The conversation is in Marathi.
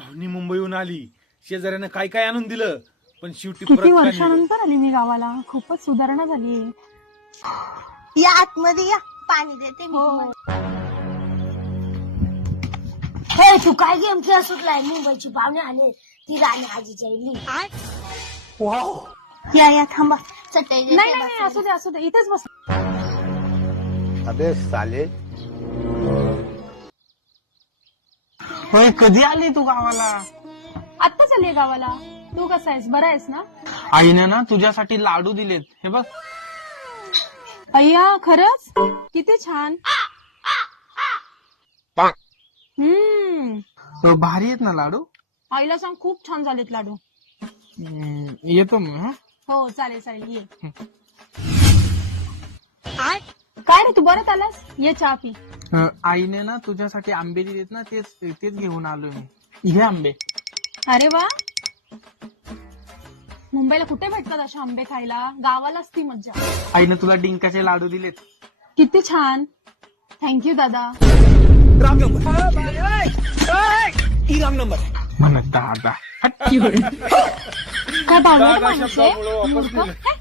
पाहुणी मुंबईहून आली, शेजाऱ्यानं काय काय आणून दिलं, पण शेवटी किती परत का नाही? वर्षानंतर आली मी गावाला. खूपच सुधारणा झाली. या आतमध्ये या, पाणी देते मी हो. तुम्हाला. हे तू काय गेम खेळ सुटलाय? मुंबईची पाहुणे आले, ती राणी आजीच्या इली. या थांबा, चटई देते नाही नाही बसायला. असू दे असू दे, इथेच बस. अबे साले, होय, कधी आली तू गावाला? आत्ताच आली गावाला. तू कसा आहेस? बरा आहेस ना? आईने ना तुझ्यासाठी लाडू दिलेत, हे बघ. अय्या, खरंच किती छान. भारी आहेत ना लाडू? आईला सांग खूप छान झालेत लाडू. येतो मग. हा? हो चालेल चालेल, ये. काय रे, तू परत आलास? ये चहा पी. आईने ना तुझ्यासाठी आंबे दिलेत ना, तेच घेऊन आलोय मी. हे आंबे. अरे वा, मुंबईला कुठे भेटतात असे आंबे खायला? गावालाच ती मज्जा. आईने तुला डिंकाचे लाडू दिलेत. किती छान. थँक्यू दादा. म्हणत दादा. काय भावना दादा शब्दामुळं वापस मूर्ख. केलं. हे?